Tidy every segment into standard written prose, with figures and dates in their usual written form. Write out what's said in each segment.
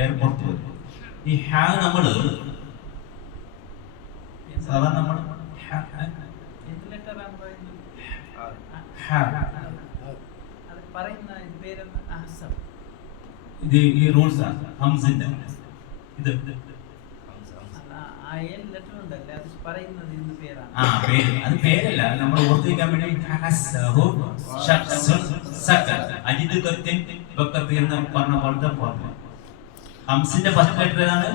Airport വരും. ഈ ഹാ നമ്മൾ സാധാരണ നമ്മൾ ഇത് ഈ റൂൾസ് ഹംസിന്റെ ഇത് അത് പേരല്ല, നമ്മൾ ഓർത്തിരിക്കാൻ വേണ്ടി അജിത് കൃത്യം എന്ന് പറഞ്ഞ പോലത്തെ ഫോർമുല. ഹംസിന്റെ ഫസ്റ്റ് ലെറ്റർ ഏതാണ്?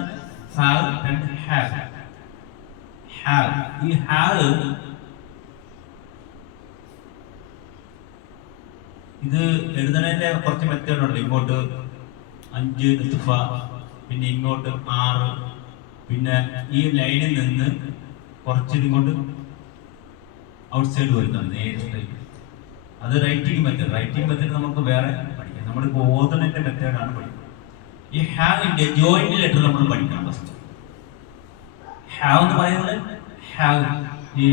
ഈ ഹാള് ഇത് എഴുതണതിന്റെ കുറച്ച് മെത്തേഡ് ഉണ്ട്. ഇങ്ങോട്ട് 5 ഇസ്തിഫ, പിന്നെ ഇങ്ങോട്ട് 6, പിന്നെ ഈ ലൈനിൽ നിന്ന് കുറച്ച് ഇങ്ങോട്ട് ഔട്ട് സൈഡ് വരുന്നുണ്ട് നേരെ. അത് റൈറ്റിംഗ് മെത്തേഡ് നമുക്ക് വേറെ പഠിക്കാം. നമ്മളിപ്പോൾ ഓതണന്റെ മെത്തേഡാണ് പഠിക്കുന്നത്. ഈ ഹാവിന്റെ ജോയിന്റ് ലെറ്റർ നമ്മൾ പഠിക്കണം. ഫസ്റ്റ് ഹാവ് എന്ന് പറയുന്നത് ഹാവ് ഈ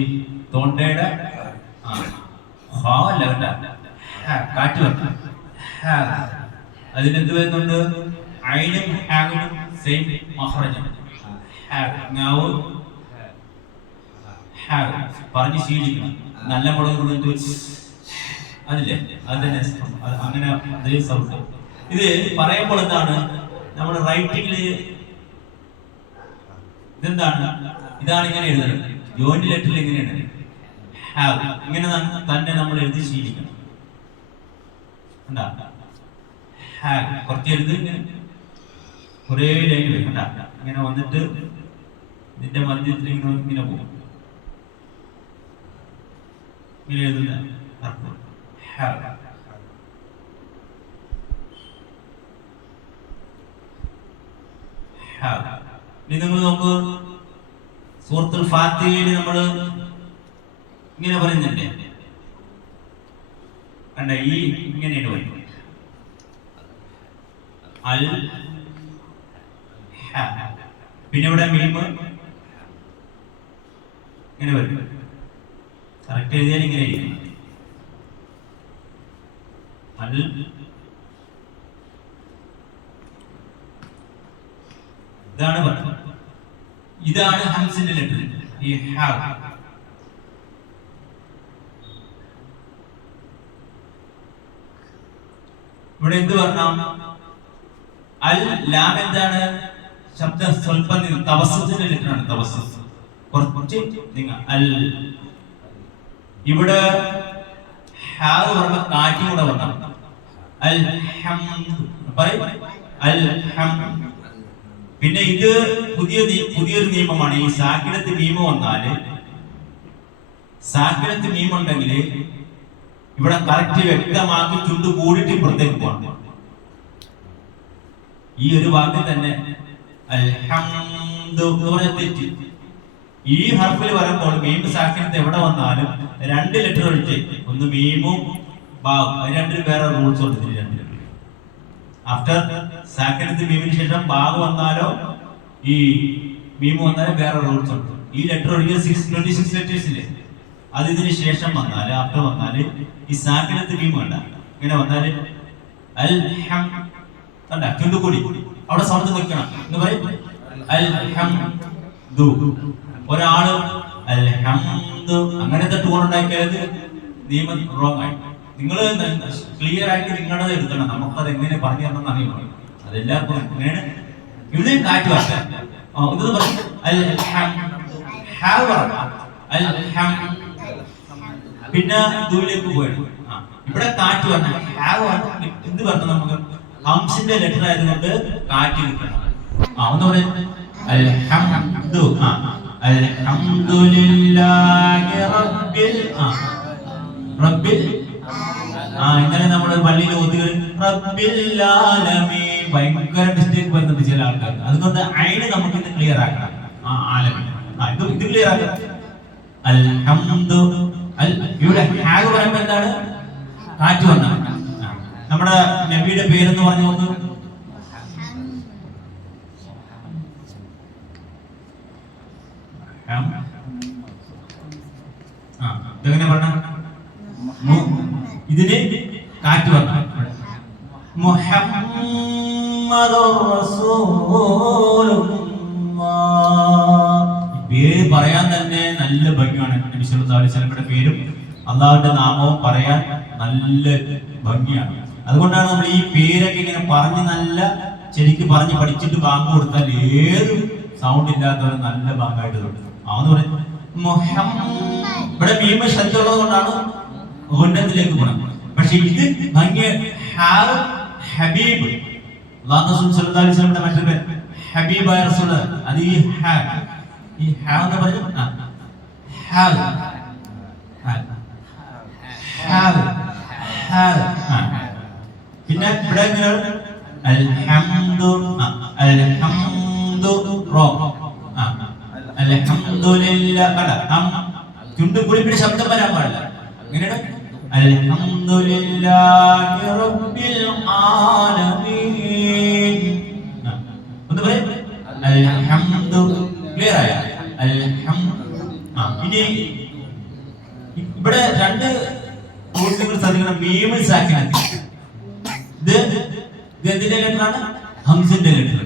തോണ്ടയുടെ ഹാവല്ല കേട്ടോ, കാറ്റ് വെക്കാം. അതിനെന്ത് വരുന്നുണ്ട്? ഐനും ഹാവിനും സെയിം മഖ്റജാണ്. പറഞ്ഞ് ശീലിക്കണം. നല്ല മുളക് അതില്ലേ, അത് തന്നെ അങ്ങനെ അതേ സൗണ്ട്. ഇത് പറയുമ്പോൾ എന്താണ്, നമ്മുടെ റൈറ്റിംഗില് ഇതെന്താണ്, ഇതാണ് ഇങ്ങനെ എഴുതുന്നത്. ജോയിന്റ് ലെറ്ററിൽ എങ്ങനെയാണ് ഹാവ്, ഇങ്ങനെ തന്നെ നമ്മൾ എഴുതി ശീലിക്കണം. കുറച്ച് എഴുതി കുറേ ലൈൻ വരും. ഇങ്ങനെ വന്നിട്ട് ഇതിന്റെ മധ്യത്തിൽ ഇങ്ങനെ പോകും. ഇങ്ങനെ എഴുതുന്ന ഇനി നിങ്ങൾ നോക്കൂ, സൂറത്തുൽ ഫാത്തിഹയിൽ നമ്മൾ ഇങ്ങനെ പറയുന്നുണ്ട്. കണ്ട, ഈ ഇങ്ങനെയാണ് പറയുന്നത്. അൽ പിന്നെ ഇവിടെ മീം ഇങ്ങനെ വരും. കറക്റ്റ് എഴുതിയാൽ ഇങ്ങനെ ഇരിക്കും. അൽ ഇതാണ് പറയുന്നത്. ഇതാണ് ഹംസിന്റെ ലെറ്റർ. ഈ ഹാവ് ഇവിടെ എന്ത് പറഞ്ഞ അൽ ലാം എന്താണ്? ശബ്ദം സ്വല്പം തവസ്സുത്തിന്റെ ലെറ്ററാണ്. തവസ്സുസ് കുറച്ച് നിങ്ങൾ അൽ. ഇവിടെ ഹാവ് പറഞ്ഞ കാറ്റും കൂടെ വന്ന അൽ അൽ ഹം. പിന്നെ ഇത് പുതിയൊരു നിയമമാണ്. ഈ സാക്കിനത്ത് മീമ വന്നാല്, സാക്കിനത്ത് മീമ ഉണ്ടെങ്കിൽ ഇവിടെ കറക്റ്റ് വ്യക്തമാക്കി ചുണ്ട് കൂടിയിട്ട് ഇപ്പുറത്തേക്ക് പോകണം. ഈ ഒരു വാക്കിൽ തന്നെ അൽഹംദു എന്ന് പറഞ്ഞ തെറ്റ്. ഈ ഹർഫിൽ വരുമ്പോൾ മീം സാക്കിനത്ത് എവിടെ വന്നാലും 2 ലെറ്റർ ഒഴിച്ച്, ഒന്ന് മീമും ബാവും, അത് രണ്ടിനും വേറെ റൂൾസ് കൊടുത്തില്ല. ആഫ്റ്റർ സാക്കിനത്ത് മീമിന് ശേഷം ബാവ് വന്നാലോ ഈ മീം വന്നാലും വേറെ റൂൾസ് ഉണ്ട്. ഈ ലെറ്റർ ഒഴികെ 26 ലെറ്റേഴ്സ് ഇല്ലേ, അത് ഇതിന് ശേഷം വന്നാല്, ആഫ്റ്റർ വന്നാല് ഈ സാക്കിനത്ത് മീം വേണ്ട. ഇങ്ങനെ വന്നാല് അൽഹം കണ്ട ചുണ്ടുകൂടി അവിടെ സൗണ്ട് വെക്കണം എന്ന് പറയും. അൽഹംദു. ഒരാള് അൽഹംദു അങ്ങനെ തട്ടുകൊണ്ടുണ്ടാക്കിയത് നിയമം റോങ് ആയി. നിങ്ങൾ ക്ലിയർ ആയിട്ട് നിങ്ങളത് എടുക്കണം. നമുക്കത് എങ്ങനെ പറഞ്ഞു തരണം അറിയണം. അതെല്ലാവർക്കും എങ്ങനെയാണ് ഇത് കാറ്റ് വാർത്ത ഇത് പറയും. പിന്നെ ദൂരേക്ക് പോയിട്ട് ഇവിടെ കാറ്റ് വന്ന എന്ത് പറഞ്ഞു? നമുക്ക് ഹംസിന്റെ ലെറ്റർ ആയതുകൊണ്ട് കാറ്റ് കിട്ടണം. ഒന്ന് പറയും അൽഹംദു. അൽഹംദുലില്ലാഹി റബ്ബിൽ റബ്ബിൽ. ഇങ്ങനെ നമ്മുടെ പള്ളിയിൽ ഓതികൾ റബ്ബിൽ ആലമീൻ. ഭയങ്കര മിസ്റ്റേക്ക് വരുന്നുണ്ട് ചില ആൾക്കാർക്ക്. അതുകൊണ്ട് അയിന് നമുക്ക് ഇത് ക്ലിയർ ആക്കണം. ആലമീൻ ഇത് ക്ലിയർ ആക്കണം. അൽഹംദു. ഇവിടെ ഹാഗ് പറയുമ്പോൾ എന്താണ്? കാറ്റ് വന്ന. നമ്മുടെ നബിയുടെ പേരെന്ന് പറഞ്ഞു നോക്ക്. ഇതെങ്ങനെ പറഞ്ഞ ഇതിന് കാറ്റ് വന്ന മുഹമ്മദ് പേര് പറയാൻ തന്നെ നല്ല ഭംഗിയാണ്. നബി സല്ലല്ലാഹു അലൈഹി വസല്ലമയുടെ പേരും അള്ളാഹുവിന്റെ നാമവും പറയാൻ നല്ല ഭംഗിയാണ്. അതുകൊണ്ടാണ് നമ്മൾ ഈ പേരൊക്കെ ഇങ്ങനെ പറഞ്ഞ് നല്ല ശരിക്കും പറഞ്ഞ് പഠിച്ചിട്ട് ബാങ്ക് കൊടുത്താൽ ഏത് സൗണ്ട് ഇല്ലാത്തവരും നല്ല ബാങ്കായിട്ട് തുടങ്ങും. അവന്ന് പറയും ഇവിടെ മീമ ശബ്ദം ഉള്ളത് കൊണ്ടാണ് ഉന്നത്തിലേക്ക് പോകണം. പക്ഷെ ഇത് ഭംഗി ഹബീബ് മറ്റൊരു പേര് ഹബീബായ റസൂല്. അത് ഈ എന്ന് പറഞ്ഞു പിന്നെ ഇവിടെ ചുണ്ട് കുളിപ്പിന് ശബ്ദം വരാൻ പാടില്ല. എങ്ങനെയാണ്? അൽഹംദുലില്ലാഹി റബ്ബിൽ ആലമീൻ. ഒന്ന് പറയും അൽഹംദു. ക്ലിയർ ആയ? ഇനി ഇവിടെ രണ്ട് നിങ്ങൾ ശ്രദ്ധിക്കണം. മീമിൽ സാക്കിനാക്കി ഇത് എന്തിന്റെ ലെറ്ററാണ്? ഹംസിന്റെ ലെറ്റർ.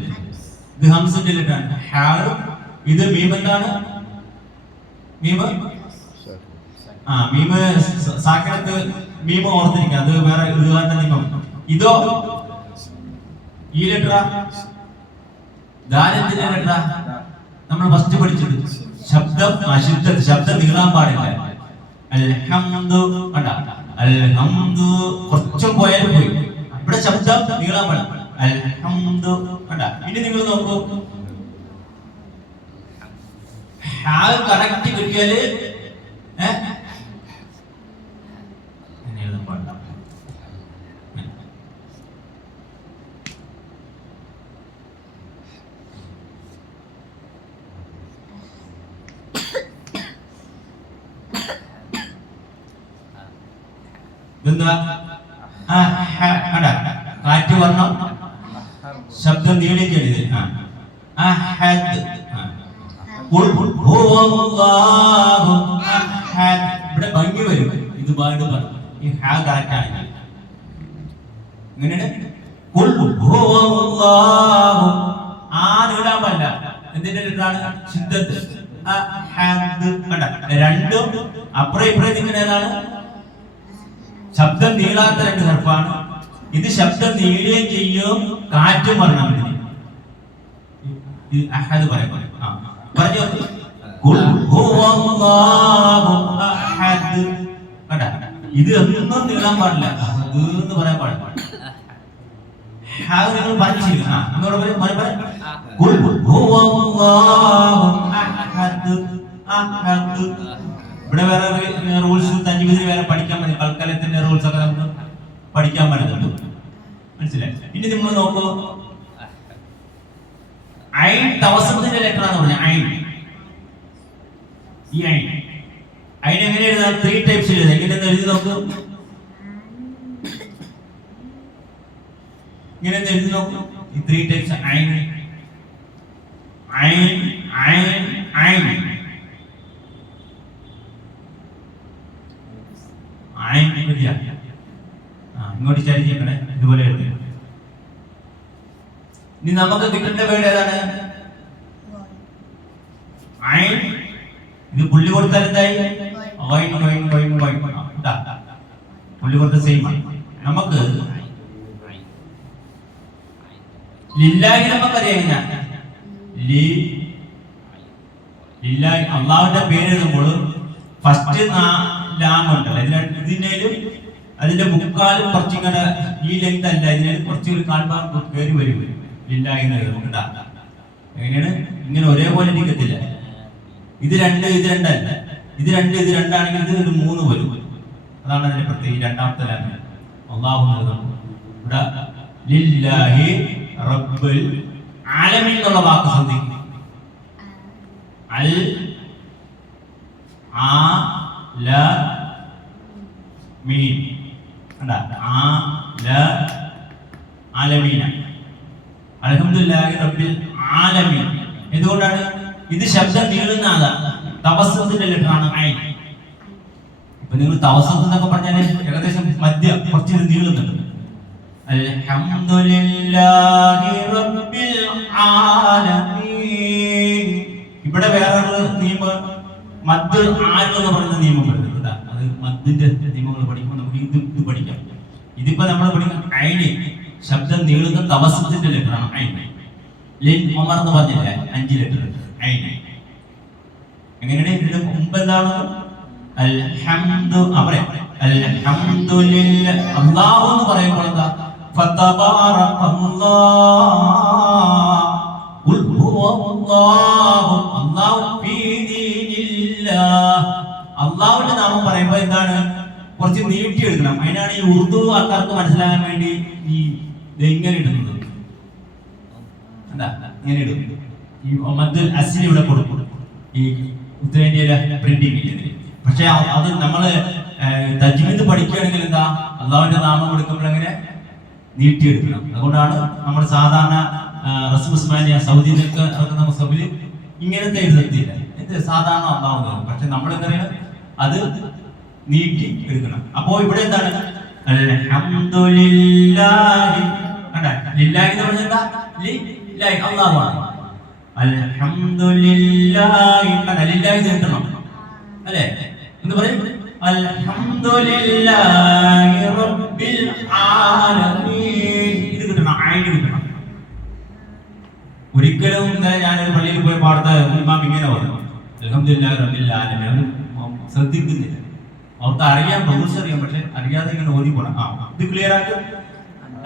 ഇത് ഹംസിന്റെ ലെറ്ററാണ്. ഇത് മീം എന്താണ്? മീമ് മീമ് സാക്കിനത്ത് മീമ് ഓർത്തിരിക്കുക. അത് വേറെ ഇതുകാരന്റെ നിയമം. ഇതോ ഈ ലെറ്ററാ? ദാനത്തിന്റെ ലെറ്ററാ? നമ്മൾ ഫസ്റ്റ് പഠിച്ചത് ശബ്ദം ശബ്ദം നീളാൻ പാടില്ല. അൽഹംദു കണ്ട അൽഹംദു കുറച്ചും പോയാലും പോയി. ഇവിടെ ശബ്ദം നീളാൻ പാടില്ല. അൽഹംദു കണ്ട. ഇനി നിങ്ങൾ നോക്കൂ, കറക്റ്റ് കിട്ടിയാല് കാറ്റ് വന്ന ശബ്ദം നീളുകയും ചെയ്ത് ഇവിടെ ഭംഗി വരും. ഇത് പാട് ഈ ഹാ കറക്റ്റ് ആണെങ്കിൽ എങ്ങനെയാണ്? നീളാൻ പാടില്ല. എന്തിന്റെ ലെറ്ററാണ്? ശുദ്ധത്ത്. രണ്ടും അപ്പുറം ഇപ്പുറം നിൽക്കുന്ന ഏതാണ്? ശബ്ദം നീളാത്ത രണ്ട് ഹർഫാണ്. ഇത് ശബ്ദം നീളുകയും ചെയ്യും, കാറ്റും വരണം. അഹദ് പറയാം. പറഞ്ഞു ഇത് ഒന്നും നീളാൻ പാടില്ല. എന്ന് പറയാൻ പാടില്ല. നിങ്ങൾ ഇവിടെ വേറെ റൂൾസ് തജ്വീദിൽ വേറെ പഠിക്കാൻ പറ്റും. കൽക്കലത്തിന്റെ റൂൾസ് ഒക്കെ നമുക്ക് പഠിക്കാൻ പറ്റുന്നുണ്ട്. മനസ്സിലായി? ഇനി നിങ്ങൾ നോക്കൂ, ഐൻ തവസ്സുത്തിന്റെ ലെറ്റർ ആണ് പറഞ്ഞത്. ഈ ഐൻ എങ്ങനെ എഴുതാം? 3 ടൈപ്സ് എഴുതാം. എങ്ങനെയെന്ന് എഴുതി നോക്കൂ. ഇങ്ങനെയെന്ന് എഴുതി നോക്കൂ. ഈ 3 ടൈപ്സ് ഐൻ ഐൻ ഐൻ ഐൻ ഇങ്ങോട്ട് ചരിക്കണേ. ഇതുപോലെ എഴുതി. ഇനി നമുക്ക് കിട്ടേണ്ട വേർഡ് ഏതാണ്? ഐൻ. ഇത് പുള്ളി കൊടുത്താൽ എന്തായി? പുള്ളി കൊടുത്ത സെയിം. നമുക്ക് ലില്ലാഹി നമുക്കറിയാം. ലില്ലാഹി അള്ളാഹുവിന്റെ പേര് എഴുതുമ്പോൾ ഫസ്റ്റ് ലാം ഉണ്ടല്ലോ. ഇതിനേലും അതിന്റെ മുക്കാലും കുറച്ചിങ്ങനെ ഈ ലെങ്ത് അല്ല, ഇതിനേലും കുറച്ചൊരു കാൽഭാഗം കയറി വരും. ലില്ലാഹി എന്ന് എഴുതും. എങ്ങനെയാണ്? ഇങ്ങനെ ഒരേപോലെ ഇരിക്കത്തില്ല. ഇത് രണ്ടല്ല. ഇത് രണ്ടാണെങ്കിൽ ഇത് ഒരു 3 വരും. അതാണ് അതിന്റെ പ്രത്യേകം. രണ്ടാമത്തെ ലാം അല്ലാഹു ഇവിടെ ലില്ലാഹി റബ്ബിൽ ആലമീൻ എന്നുള്ള വാക്ക് ശ്രദ്ധിക്കും. അൽ ആ ല മീൻ ആലമീന അൽഹംദുലില്ലാഹി റബ്ബിൽ ആലമീൻ. എന്തുകൊണ്ടാണ്? ഇത് ശബ്ദം നീളുന്ന തവസ്സുത്തിന്റെ ലെറ്ററാണ് ഐൻ. ഇപ്പൊ നിങ്ങൾ തവസ്സത്ത് എന്നൊക്കെ പറഞ്ഞാൽ ഏകദേശം മധ്യ കുറച്ച് നീളുന്നുണ്ട്. അൽഹംദുലില്ലാഹി റബ്ബിൽ ആലമീൻ. ഇവിടെ വേറൊരു നിയമം മദ് ആൽ എന്ന് പറയുന്ന നിയമം വരുന്നുണ്ട്. അത് മദ്ദിന്റെ നിയമങ്ങൾ പഠിക്കുമ്പോൾ നമുക്ക് ഇത് പഠിക്കാം. ഇതിപ്പോ നമ്മൾ പഠിക്കുന്ന ഐന് ശബ്ദം നീളുന്ന തവസത്തിന്റെ ലെറ്ററാണ് ഐന്. ലിൻ ഒമർ എന്ന് പറഞ്ഞില്ലേ 5 ലെറ്റർ ഐന്. എങ്ങനെയാണ് ഇതിന്റെ മുമ്പ് എന്താണ്? അൽഹംദു അൽഹംദുലില്ലാഹ്. അല്ലാഹു എന്ന് പറയുമ്പോൾ എന്താ? ഫതബാറകല്ലാഹ് ഖുൽ ഹുവല്ലാഹു അല്ലാഹു ഫീ ദീനില്ലാഹ്. അല്ലാഹുവിന്റെ നാമം പറയുമ്പോൾ എന്താണ്? കുറച്ച് നീട്ടി എടുക്കണം. അതിനാണ് ഈ ഉറുദു ആൾക്കാർക്ക് മനസ്സിലാകാൻ വേണ്ടി ഈ ഇങ്ങനെ ഇടുന്നത്. എന്താ ഇങ്ങനെ ഇടും? ഈ മദ്ദുൽ അസ്ലി ഇവിടെ കൊടുക്കും ഈ ഉത്തരേന്ത്യയിലെ പ്രിന്റിംഗ് ഇല്ലേ. പക്ഷെ അത് നമ്മള് തജ്വീദ് പഠിക്കുകയാണെങ്കിൽ എന്താ? അള്ളാഹുവിന്റെ നാമം എടുക്കുമ്പോൾ അങ്ങനെ നീട്ടിയെടുക്കണം. അതുകൊണ്ടാണ് നമ്മൾ സാധാരണ റസ്മുസ്മാനിയ സൗദിയിലൊക്കെ നടക്കുന്ന സഭയിൽ ഇങ്ങനത്തെ എഴുതത്തില്ല. ഇത് സാധാരണ അള്ളാഹു. പക്ഷെ നമ്മൾ എങ്ങനെയാണ് അത് നീട്ടി എടുക്കണം. അപ്പോ ഇവിടെ എന്താണ്? അൽഹംദുലില്ലാഹി. ലില്ലാഹി എന്ന് പറഞ്ഞാൽ എന്താ? ലില്ലാഹി അല്ലാഹുവാണ്. അൽഹംദുലില്ലാഹി ലില്ലാഹി ചേർക്കണം അല്ലേ? എന്ന് പറയും അൽഹംദുലില്ലാഹി റബ്ബിൽ ആലമീൻ. ഇത് കിട്ടണം, ഐന് കിട്ടണം. ഒരിക്കലും ഞാനൊരു പള്ളിയിൽ പോയി പാടുന്ന ഇമാം ഇങ്ങനെ പറഞ്ഞു അൽഹംദുലില്ലാഹി റബ്ബിൽ ആലമീൻ. ശ്രദ്ധിക്കുന്നില്ല. അവർക്ക് അറിയാം, റൂൾസ് അറിയാം, പക്ഷെ അറിയാതെ ഇങ്ങനെ ഓതി പോണം. ഇത് ക്ലിയർ ആക്കും.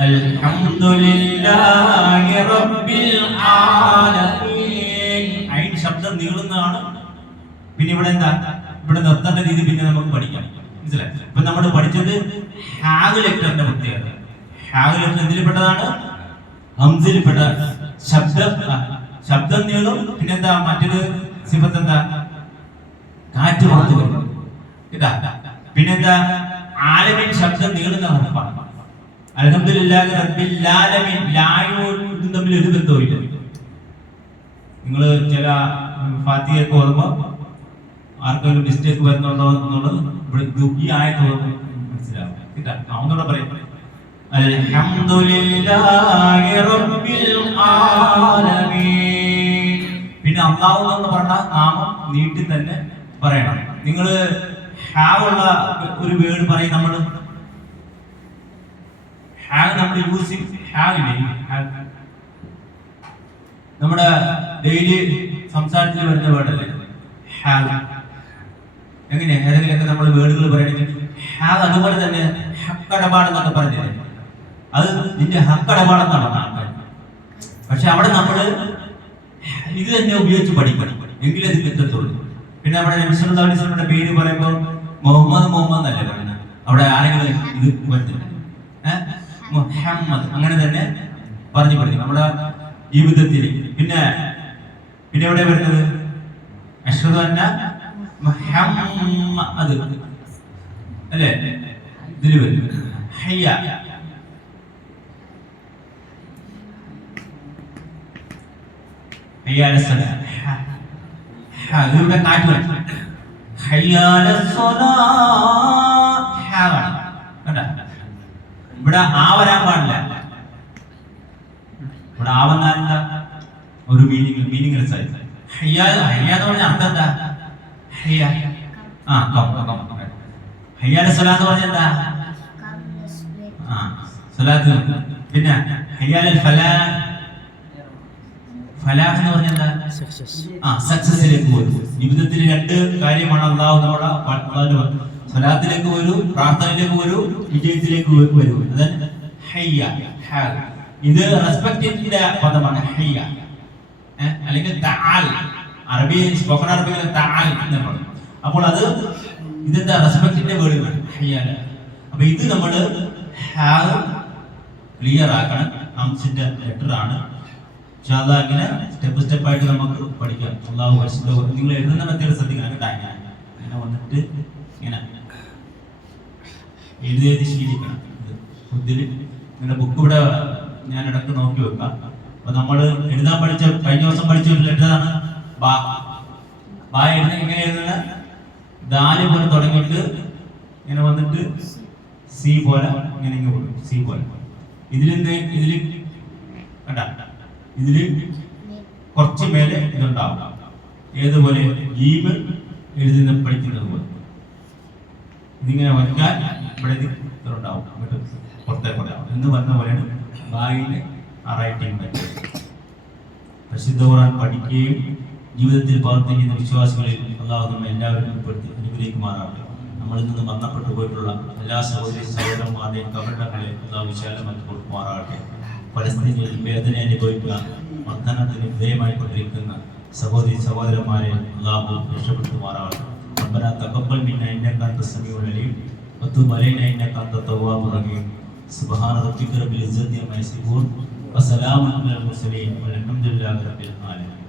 അൽഹംദുലില്ലാഹി റബ്ബിൽ ആലമീൻ. ഐൻ ശബ്ദം നീളുന്നതാണ്. പിന്നെ ഇവിടെ എന്താ? ഇവിടെ നിർത്തേണ്ട രീതി പിന്നെ നമുക്ക് പഠിക്കാം. മനസ്സിലായി? ഇപ്പൊ നമ്മൾ പഠിച്ചത് ഹാഗ് ലെറ്ററിന്റെ പ്രത്യേകത. Hag letter എന്തിൽപ്പെട്ടതാണ്? ഹംസിൽപ്പെട്ട ശബ്ദം നീളും. പിന്നെന്താ മറ്റൊരു സിഫത്ത് എന്താ? കാറ്റ് പുറത്തു വരും. ഇതാ പിന്നെന്താ? ആലമീൻ ശബ്ദം നീളുന്ന ഹർഫാണ്. അൽഹംദുലില്ലാഹി റബ്ബിൽ ആലമീൻ. ലായും തമ്മിൽ ഒരു ബന്ധവുമില്ല. നിങ്ങൾ ചില ഫാത്തിഹയൊക്കെ ഓർമ്മ ആർക്കെങ്കിലും മിസ്റ്റേക്ക് വരുന്നുണ്ടോ എന്നുള്ളത് ഇവിടെ ഈ ആയത്ത് മനസ്സിലാവും. ഒന്നുകൂടെ പറയും അൽഹംദുലില്ലാഹി റബ്ബിൽ ആലമീൻ. പിന്നെ അല്ലാഹു എന്ന് പറഞ്ഞ നാമം നീട്ടി തന്നെ പറയണം. നിങ്ങൾ ഹാവ് ഉള്ള ഒരു വേർഡ് പറയും. നമ്മൾ ഹാവ് നമ്മൾ യൂസ് നമ്മുടെ ഡെയിലി സംസാരത്തിൽ വരുന്ന വേർഡല്ലേ ഹാവ്. എങ്ങനെയാ ഏതെങ്കിലുമൊക്കെ നമ്മൾ വേർഡുകൾ പറയണമെങ്കിൽ ഹാവ്. അതുപോലെ തന്നെ ഹക്കടപാടെന്നൊക്കെ പറഞ്ഞില്ലേ, അത് നിന്റെ ഹക്കടപാടെന്നാണ് ആൾക്കാർ. പക്ഷെ അവിടെ നമ്മൾ ഇത് തന്നെ ഉപയോഗിച്ച് പഠിക്കണം, എങ്കിലും അത് എത്തത്തുള്ളൂ. പിന്നെ നമ്മുടെ നബി സല്ലല്ലാഹു അലൈഹി വസല്ലമയുടെ പേര് പറയുമ്പോൾ മുഹമ്മദ് എന്നല്ലേ പറയുന്നത്. അവിടെ ആരെങ്കിലും ഇത് വരുന്നില്ല, മുഹമ്മദ് അങ്ങനെ തന്നെ പറഞ്ഞു പഠിക്കും നമ്മുടെ ജീവിതത്തിൽ. പിന്നെ എവിടെ വരുന്നത്? അഷ്ഹദു അന്ന മുഹമ്മദ് അല്ലേ? ഇതിൽ വരും ഹയ്യ. ഹയ്യ അലസ്സലാം. ഇതിലൂടെ കാറ്റ് വരും. ഹയ്യ അലസ്സലാം. ഇവിടെ ആ വരാൻ പാടില്ല. ഇവിടെ ആ വന്നാൽ എന്താ? ഒരു മീനിങ്ലെസ് ആയി. ഹയ്യ എന്ന് പറഞ്ഞ അർത്ഥം എന്താ? ഹയ്യ ഹയ്യ അലസ്സലാം എന്ന് പറഞ്ഞ എന്താ? സ്വലാത്ത്. പിന്നെ ഹയ്യ അലൽ ഫലാഹ്. ഫലാഹ് എന്ന് പറഞ്ഞ എന്താ? സക്സസിലേക്ക് വരും. ജീവിതത്തിൽ 2 കാര്യമാണ് അല്ലാഹു നമ്മുടെ സ്വലാത്തിലേക്ക് വരൂ, പ്രാർത്ഥനയിലേക്ക് വരൂ, വിജയത്തിലേക്ക് വരൂ. അതായത് ഹയ്യ. ഇത് റെസ്പെക്റ്റിന്റെ പദമാണ് ഹയ്യ. അല്ലെങ്കിൽ തആൽ. അറബി സ്പോക്കൺ അറബിയിൽ തആൽ എന്ന് പറയും. അപ്പോൾ അത് ഇതെന്താ? റെസ്പെക്റ്റിന്റെ വേർഡാണ് ഹയ്യ. അപ്പൊ ഇത് നമ്മൾ ക്ലിയർ ആക്കണം. ഹംസിന്റെ ലെറ്റർ ആണ്. ഇങ്ങനെ സ്റ്റെപ്പ് ആയിട്ട് നമുക്ക് പഠിക്കാം. അല്ലാഹു അക്ബർ. നിങ്ങൾ എഴുതുന്ന മെത്തേഡ് ശ്രദ്ധിക്കണം കേട്ടോ. ഇങ്ങനെ വന്നിട്ട് ഇങ്ങനെ എഴുതി ശീലിക്കണം. ഇതില് നിങ്ങളുടെ ബുക്ക് ഇവിടെ ഞാൻ ഇടയ്ക്ക് നോക്കി വെക്കാം. അപ്പൊ നമ്മൾ എഴുതാൻ പഠിച്ച കഴിഞ്ഞ ദിവസം പഠിച്ച ഒരു ലെറ്ററാണ് ബാ. ബാ എഴുതുന്ന എങ്ങനെ എഴുതുന്നത്? ദാല് പോലെ തുടങ്ങിയിട്ട് ഇങ്ങനെ വന്നിട്ട് സി പോലെ ഇങ്ങനെ പോകും. സി പോലെ ഇതിൽ കണ്ട, ഇതില് കുറച്ച് മേലെ ഇതുണ്ടാവും. ഏതുപോലെ ജീവ് എഴുതുന്ന പഠിക്കുന്നത് പോലെ ഇതിങ്ങനെ വയ്ക്കാൻ ഇവിടെ ഇതുണ്ടാവും, പുറത്തേക്കുണ്ടാവും എന്ന് പറഞ്ഞ പോലെയാണ് ബായിന്റെ ആ റൈറ്റിംഗ് പറ്റുന്നത്. പരിശുദ്ധ ഖുർആൻ പഠിക്കുകയും ജീവിതത്തിൽ പ്രവർത്തിക്കുന്ന വിശ്വാസികളിൽ അല്ലാഹു നമ്മെ എല്ലാവരും ഉൾപ്പെടുത്തി അനുഗ്രഹിക്കുമാറാവട്ടെ. നമ്മളിൽ നിന്ന് മരണപ്പെട്ടു പോയിട്ടുള്ള എല്ലാ സഹോദരന്മാരുടെയും കബറിടങ്ങളെ അല്ലാഹു വിശാലമാക്കി കൊടുക്കുമാറാകട്ടെ. പലസ്തീനിൽ വേദന അനുഭവിക്കുക, മർദ്ദനത്തിന് വിധേയമായിക്കൊണ്ടിരിക്കുന്ന സഹോദരന്മാരെ അല്ലാഹു രക്ഷപ്പെടുത്തുമാറാകട്ടെ. ربنا تقبل منا انك انت السميع العليم وتب علينا انك انت التواب الرحيم. سبحان ربك رب العزة عما يصفون وسلام على المرسلين والحمد لله رب العالمين.